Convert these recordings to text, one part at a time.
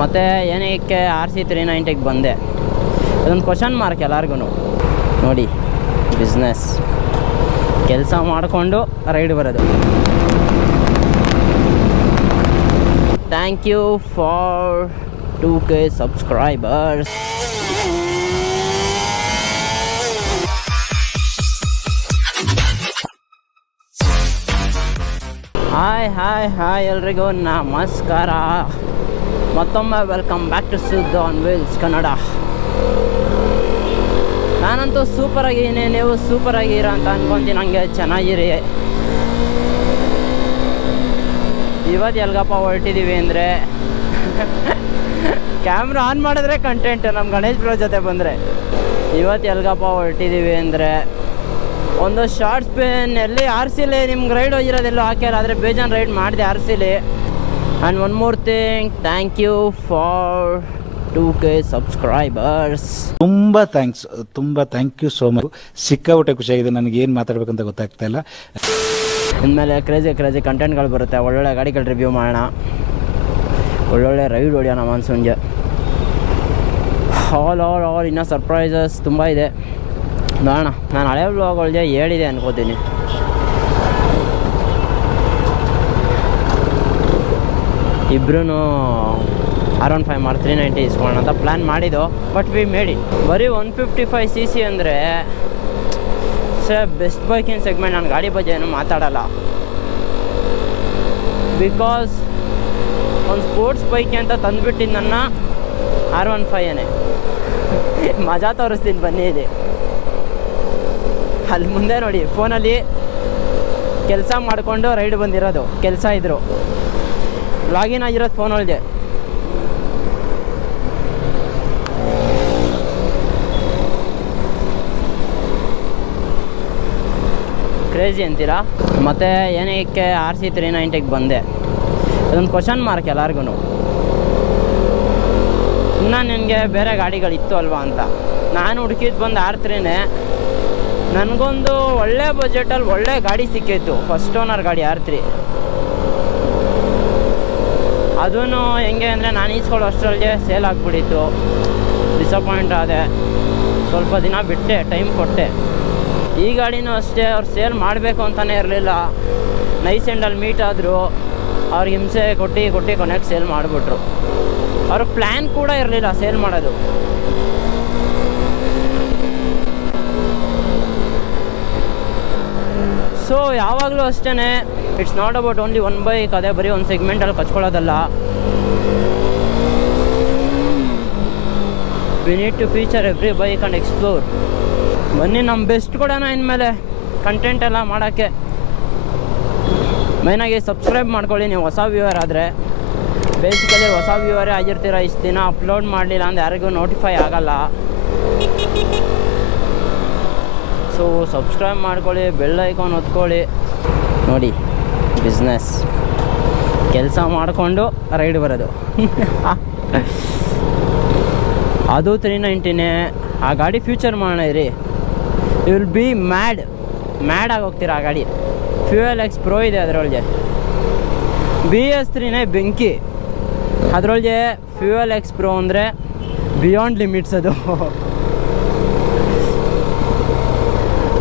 ಮತ್ತು ಏನಕ್ಕೆ RC390ಗೆ ಬಂದೆ, ಅದೊಂದು ಕ್ವಶನ್ ಮಾರ್ಕ್ ಎಲ್ಲರಿಗೂ. ನೋಡಿ, ಬಿಸ್ನೆಸ್ ಕೆಲಸ ಮಾಡಿಕೊಂಡು ರೈಡ್ ಬರೋದು. Thank you for 2K subscribers. Hi ಎಲ್ರಿಗೂ ನಮಸ್ಕಾರ. ಮತ್ತೊಮ್ಮೆ welcome back to Suddu on wheels Kannada. ನಾನಂತೂ ಸೂಪರಾಗಿದ್ದೀನಿ, ನೀವು ಸೂಪರಾಗಿರ ಅಂತ ಅನ್ಕೊತೀನಿ. ನನಗೆ ಚೆನ್ನಾಗಿರಿ. ಇವತ್ತು ಎಲ್ಗಪ್ಪ ಹೊರಟಿದ್ದೀವಿ ಅಂದರೆ ಕ್ಯಾಮ್ರಾ ಆನ್ ಮಾಡಿದ್ರೆ ಕಂಟೆಂಟ್ ನಮ್ಮ ಗಣೇಶ್ ಬ್ರೋ ಜೊತೆ ಬಂದರೆ. ಇವತ್ತು ಎಲ್ಗಪ್ಪ ಹೊರಟಿದ್ದೀವಿ ಅಂದರೆ ಒಂದು ಶಾರ್ಟ್ ಸ್ಪೇನ್ ಎಲ್ಲಿ RCಲಿ ನಿಮ್ಗೆ ರೈಡ್ ಹೋಗಿರೋದೆಲ್ಲೋ ಹಾಕ್ಯಾರ, ಆದರೆ ಬೇಜಾನ್ ರೈಡ್ ಮಾಡಿದೆ RCಲಿ. And one more thing, thank you for 2K subscribers. ತುಂಬ ಥ್ಯಾಂಕ್ ಯು ಸೋ ಮಚ್. ಸಿಕ್ಕಾಪಟ್ಟೆ ಖುಷಿಯಾಗಿದೆ. ನನಗೆ ಏನು ಮಾತಾಡ್ಬೇಕಂತ ಗೊತ್ತಾಗ್ತಾ ಇಲ್ಲ. ಇನ್ಮೇಲೆ ಕ್ರೇಜಿ ಕಂಟೆಂಟ್ಗಳು ಬರುತ್ತೆ. ಒಳ್ಳೊಳ್ಳೆ ಗಾಡಿಗಳು ರಿವ್ಯೂ ಮಾಡೋಣ, ಒಳ್ಳೊಳ್ಳೆ ರೈಡ್ ಹೊಡಿಯೋಣ ಮಾನ್ಸೂನ್ಗೆ. ಆಲ್ ಇನ್ನೂ ಸರ್ಪ್ರೈಸಸ್ ತುಂಬ ಇದೆ. ನೋಡೋಣ. ನಾನು ಹಳೆ ವ್ಲಾಗ್ಗಳಿಗೆ ಹೇಳಿದೆ ಅನ್ಕೋತೀನಿ. ಇಬ್ಬರೂ R15 Mark 390 ಇಸ್ಕೊಳ್ಳೋಣ ಅಂತ ಪ್ಲ್ಯಾನ್ ಮಾಡಿದ್ದು, ಬಟ್ ವಿ ಮೇಡ್ ಇಟ್. ಬರೀ 155cc ಅಂದರೆ ಬೆಸ್ಟ್ ಬೈಕಿನ ಸೆಗ್ಮೆಂಟ್. ನಾನು ಗಾಡಿ ಬಗ್ಗೆ ಏನು ಮಾತಾಡಲ್ಲ, ಬಿಕಾಸ್ ಒಂದು ಸ್ಪೋರ್ಟ್ಸ್ ಬೈಕ್ ಅಂತ ತಂದುಬಿಟ್ಟಿದ್ದು ನನ್ನ R15 ಮಜಾ ತೋರಿಸ್ತೀನಿ ಬನ್ನಿ. ಇದೆ ಅಲ್ಲಿ ಮುಂದೆ ನೋಡಿ, ಫೋನಲ್ಲಿ ಕೆಲಸ ಮಾಡಿಕೊಂಡು ರೈಡ್ ಬಂದಿರೋದು. ಕೆಲಸ ಇದ್ರು ಲಾಗಿನ್ ಆಗಿರೋದು ಫೋನೊಳಗೆ. ಕ್ರೇಜಿ ಅಂತೀರಾ? ಮತ್ತು ಏನಕ್ಕೆ RC390ಗೆ ಬಂದೆ, ಅದೊಂದು ಕ್ವಶನ್ ಮಾರ್ಕ್ ಎಲ್ಲರಿಗೂ. ಇನ್ನು ನನಗೆ ಬೇರೆ ಗಾಡಿಗಳಿತ್ತು ಅಲ್ವಾ ಅಂತ ನಾನು ಹುಡುಕಿದ್ದು ಬಂದು R3ನೇ. ನನಗೊಂದು ಒಳ್ಳೆ ಬಜೆಟಲ್ಲಿ ಒಳ್ಳೆ ಗಾಡಿ ಸಿಕ್ಕಿತ್ತು, ಫಸ್ಟ್ ಓನರ್ ಗಾಡಿ R3. ಅದೂ ಹೆಂಗೆ ಅಂದರೆ ನಾನು ಈಸ್ಕೊಳ್ಳೋ ಅಷ್ಟರಲ್ಲಿಗೆ ಸೇಲ್ ಆಗಿಬಿಟ್ಟಿತ್ತು. ಡಿಸಪಾಯಿಂಟ್ ಆದೆ. ಸ್ವಲ್ಪ ದಿನ ಬಿಟ್ಟೆ, ಟೈಮ್ ಕೊಟ್ಟೆ. ಈ ಗಾಡಿನೂ ಅಷ್ಟೇ, ಅವ್ರು ಸೇಲ್ ಮಾಡಬೇಕು ಅಂತಲೇ ಇರಲಿಲ್ಲ. ನೈಸ್ ಎಂಡಲ್ಲಿ ಮೀಟ್ ಆದರು, ಅವ್ರಿಗೆ ಹಿಂಸೆ ಕೊಟ್ಟು ಕೊನೆಗೆ ಸೇಲ್ ಮಾಡಿಬಿಟ್ರು. ಅವ್ರಿಗೆ ಪ್ಲ್ಯಾನ್ ಕೂಡ ಇರಲಿಲ್ಲ ಸೇಲ್ ಮಾಡೋದು. ಸೊ ಯಾವಾಗಲೂ ಅಷ್ಟೇ, it's not about only one bike. ಅದೇ ಬರೀ ಒಂದು ಸೆಗ್ಮೆಂಟಲ್ಲಿ ಕಚ್ಕೊಳ್ಳೋದಲ್ಲ. We need to feature every bike and explore. ಬನ್ನಿ, ನಮ್ಮ ಬೆಸ್ಟ್ ಕೊಡೋಣ ಇನ್ಮೇಲೆ ಕಂಟೆಂಟ್ ಎಲ್ಲ ಮಾಡೋಕ್ಕೆ. ಮೇಯ್ನಾಗಿ ಸಬ್ಸ್ಕ್ರೈಬ್ ಮಾಡ್ಕೊಳ್ಳಿ ನೀವು ಹೊಸ ವ್ಯೂವರ್ ಆದರೆ. ಬೇಸಿಕಲಿ ಹೊಸ ವ್ಯೂವರೇ ಆಗಿರ್ತೀರ. ಇಷ್ಟು ದಿನ ಅಪ್ಲೋಡ್ ಮಾಡಲಿಲ್ಲ ಅಂದರೆ ಯಾರಿಗೂ ನೋಟಿಫೈ ಆಗೋಲ್ಲ. ಸೊ ಸಬ್ಸ್ಕ್ರೈಬ್ ಮಾಡ್ಕೊಳ್ಳಿ, ಬೆಲ್ ಐಕಾನ್ ಒತ್ಕೊಳ್ಳಿ. ನೋಡಿ, ಬಿಸ್ನೆಸ್ ಕೆಲಸ ಮಾಡಿಕೊಂಡು ರೈಡ್ ಬರೋದು. ಅದು 390ನೇ. ಆ ಗಾಡಿ ಫ್ಯೂಚರ್ ಮಾಡೋಣ ಇರಿ. ಯು ವಿಲ್ ಬಿ ಮ್ಯಾಡ್ ಆಗೋಗ್ತೀರ ಆ ಗಾಡಿ. ಫ್ಯೂಯಲ್ ಎಕ್ಸ್ ಪ್ರೋ ಇದೆ ಅದರೊಳಗೆ. BS3ನೇ ಬೆಂಕಿ. ಅದರೊಳಗೆ ಫ್ಯೂಯಲ್ ಎಕ್ಸ್ ಪ್ರೋ ಅಂದರೆ ಬಿಯಾಂಡ್ ಲಿಮಿಟ್ಸ್. ಅದು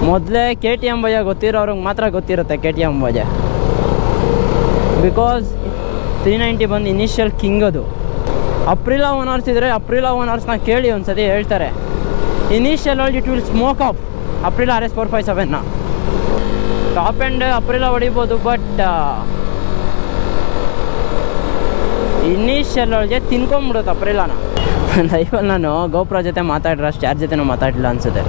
ಮೊದಲೇ KTM ಬಗ್ಗೆ ಗೊತ್ತಿರೋರಿಗೆ ಮಾತ್ರ ಗೊತ್ತಿರುತ್ತೆ. KTM ಬಗ್ಗೆ ಬಿಕಾಸ್ 390 ಬಂದು ಇನಿಷಿಯಲ್ ಕಿಂಗ್. ಅದು ಅಪ್ರಿಲಾ ಓನರ್ಸ್ ಇದ್ದರೆ ಅಪ್ರಿಲಾ ಓನರ್ಸ್ನ ಕೇಳಿ ಒಂದು ಸತಿ ಹೇಳ್ತಾರೆ. ಇನಿಷಿಯಲ್ ಒಳಗೆ it will smoke off Aprilia RS 457ನ. ಟಾಪ್ ಆ್ಯಂಡ್ ಅಪ್ರಿಲಾ ಹೊಡಿಬೋದು, ಬಟ್ ಇನಿಷಿಯಲ್ ಒಳಗೆ ತಿನ್ಕೊಂಬಿಡುತ್ತೆ ಅಪ್ರಿಲಾನ. ಲೈಫಲ್ಲಿ ನಾನು ಗೋಪ್ರೋ ಜೊತೆ ಮಾತಾಡಿರೋ ಅಷ್ಟು ಯಾರ ಜೊತೆನೂ ಮಾತಾಡಿಲ್ಲ ಅನಿಸುತ್ತೆ.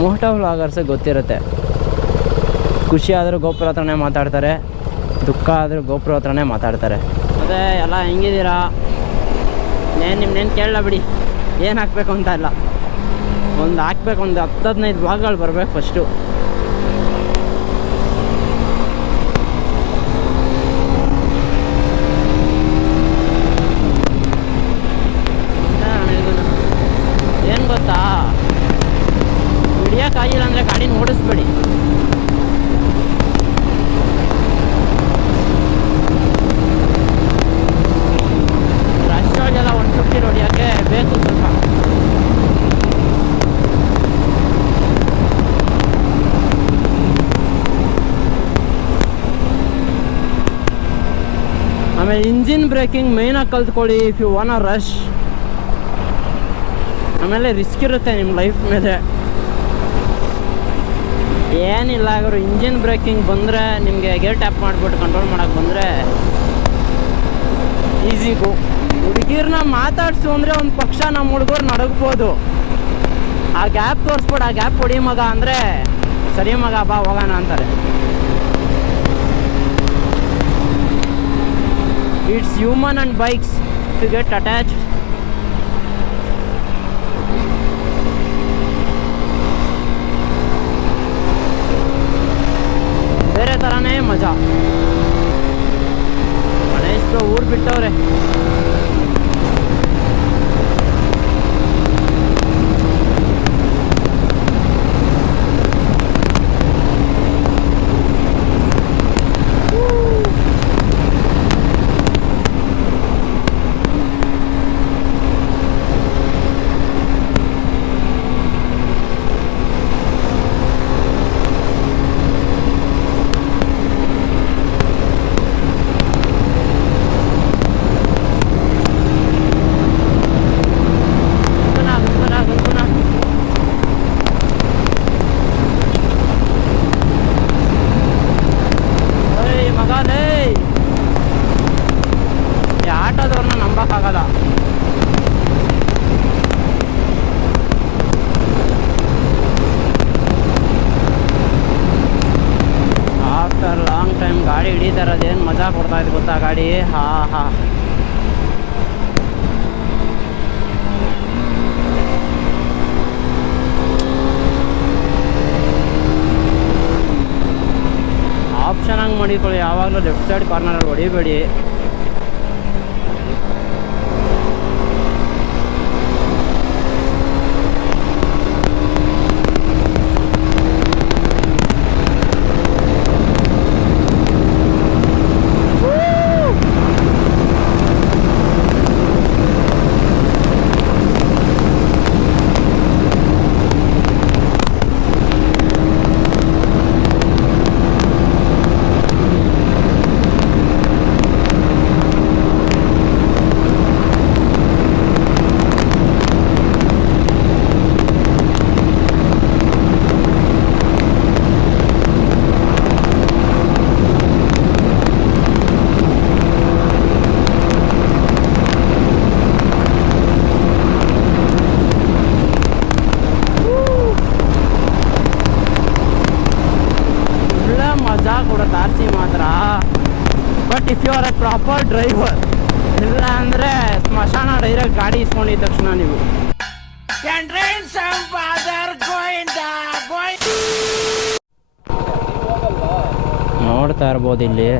ಮೋಟೋ ವ್ಲಾಗರ್ಸಿಗೆ ಗೊತ್ತಿರುತ್ತೆ. ಖುಷಿ ಆದರೂ ಗೋಪ್ರೋ ಹತ್ರನೇ ಮಾತಾಡ್ತಾರೆ, ದುಃಖ ಆದರೂ ಗೋಪ್ರೋ ಹತ್ರನೇ ಮಾತಾಡ್ತಾರೆ. ಮತ್ತು ಎಲ್ಲ ಹೆಂಗಿದ್ದೀರಾ? ನಿಮ್ಮನ್ನೇನು ಕೇಳಲ್ಲ ಬಿಡಿ, ಏನು ಹಾಕಬೇಕು ಅಂತ ಇಲ್ಲ. ಒಂದು ಹಾಕ್ಬೇಕು, ಒಂದು 10-15 ವ್ಲಾಗ್ಗಳು ಬರಬೇಕು ಫಸ್ಟು. ಏನು ಗೊತ್ತಾ, ಹಿಡಿಯೋಕ್ಕಾಗಿಲ್ಲ ಅಂದರೆ ಗಾಡಿನ ಓಡಿಸ್ಬೇಡಿ. ಆಮೇಲೆ ಇಂಜಿನ್ ಬ್ರೇಕಿಂಗ್ ಮೇಯ್ನಾಗಿ ಕಲ್ತ್ಕೊಳ್ಳಿ ಇಫ್ ಯು ವಾನ್ ರಶ್. ಆಮೇಲೆ ರಿಸ್ಕ್ ಇರುತ್ತೆ ನಿಮ್ಮ ಲೈಫ್ ಮೇಲೆ. ಏನಿಲ್ಲ ಅವರು ಇಂಜಿನ್ ಬ್ರೇಕಿಂಗ್ ಬಂದರೆ ನಿಮಗೆ ಗೇರ್ ಟ್ಯಾಪ್ ಮಾಡಿಬಿಟ್ಟು ಕಂಟ್ರೋಲ್ ಮಾಡೋಕ್ಕೆ ಬಂದರೆ ಈಸಿಗೂ. ಹುಡುಗಿರ್ನ ಮಾತಾಡ್ಸು ಅಂದರೆ ಒಂದು ಪಕ್ಷ ನಮ್ಮ ಹುಡುಗರು ನಡಗ್ಬೋದು. ಆ ಗ್ಯಾಪ್ ತೋರಿಸ್ಬಿಡು, ಆ ಗ್ಯಾಪ್ ಹೊಡಿ ಮಗ ಅಂದರೆ ಸರಿ ಮಗ ಬಾ ಹೋಗೋಣ ಅಂತಾರೆ. It's human and bikes to get attached. ಬೇರೆ ಥರನೇ ಮಜಾ. ಗಣೇಶ್ ಊರು ಬಿಟ್ಟವ್ರೆ. ಆಟೋದವ್ರನ್ನ ನಂಬಕ್ಕಾಗಲ್ಲ. ಆಫ್ಟರ್ ಲಾಂಗ್ ಟೈಮ್ ಗಾಡಿ ಹಿಡಿತಾ ಇರೋದೇನು ಮಜಾ ಕೊಡ್ತಾ ಇದ್ದು ಗೊತ್ತಾ ಗಾಡಿ. ಹಾ ಹಾ ಆಪ್ಷನ್ ಹಂಗೆ ಮಾಡಿಕೊಳ್ಳಿ. ಯಾವಾಗಲೂ ಲೆಫ್ಟ್ ಸೈಡ್ ಕಾರ್ನರಲ್ಲಿ ಹೊಡಿಬೇಡಿ. ಕೊಡುತ್ತೆ ಆರ್ ಸಿ ಮಾತ್ರ. But if you are a proper driver, ಇಲ್ಲ ಅಂದರೆ ಸ್ಮಶಾನ ಡೈರೆಕ್ಟ್ ಗಾಡಿ ಇಸ್ಕೊಂಡಿದ್ದ ತಕ್ಷಣ ನೀವು. ನೋಡ್ತಾ ಇರ್ಬೋದು ಇಲ್ಲಿ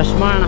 ರಶ್ಮಾಣ.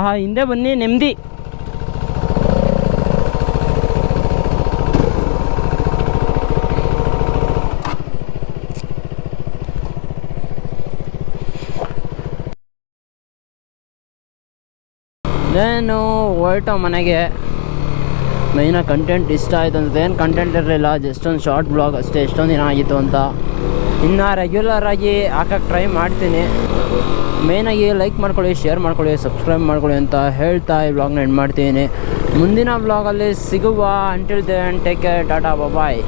ಆಹಾ, ಹಿಂದೆ ಬನ್ನಿ, ನೆಮ್ಮದಿ. ನಾನು ಹೊರಟು ಮನೆಗೆ. ಮೈನಾಗಿ ಕಂಟೆಂಟ್ ಇಷ್ಟ ಆಯಿತು ಅಂತ ಏನು ಕಂಟೆಂಟ್ ಇರಲಿಲ್ಲ, ಜಸ್ಟ್ ಒಂದು ಶಾರ್ಟ್ ಬ್ಲಾಗ್ ಅಷ್ಟೇ. ಎಷ್ಟೊಂದು ದಿನ ಆಗಿತ್ತು ಅಂತ. ಇನ್ನು ರೆಗ್ಯುಲರಾಗಿ ಹಾಕಕ್ಕೆ ಟ್ರೈ ಮಾಡ್ತೀನಿ. ಮೇಯ್ನಾಗಿ ಲೈಕ್ ಮಾಡ್ಕೊಳ್ಳಿ, ಶೇರ್ ಮಾಡ್ಕೊಳ್ಳಿ, ಸಬ್ಸ್ಕ್ರೈಬ್ ಮಾಡ್ಕೊಳ್ಳಿ ಅಂತ ಹೇಳ್ತಾ ಈ ವ್ಲಾಗ್ನ ಎಂಡ್ ಮಾಡ್ತೀನಿ. ಮುಂದಿನ ವ್ಲಾಗಲ್ಲಿ ಸಿಗುವ. Until then take care, tata, ಬಾಯ್.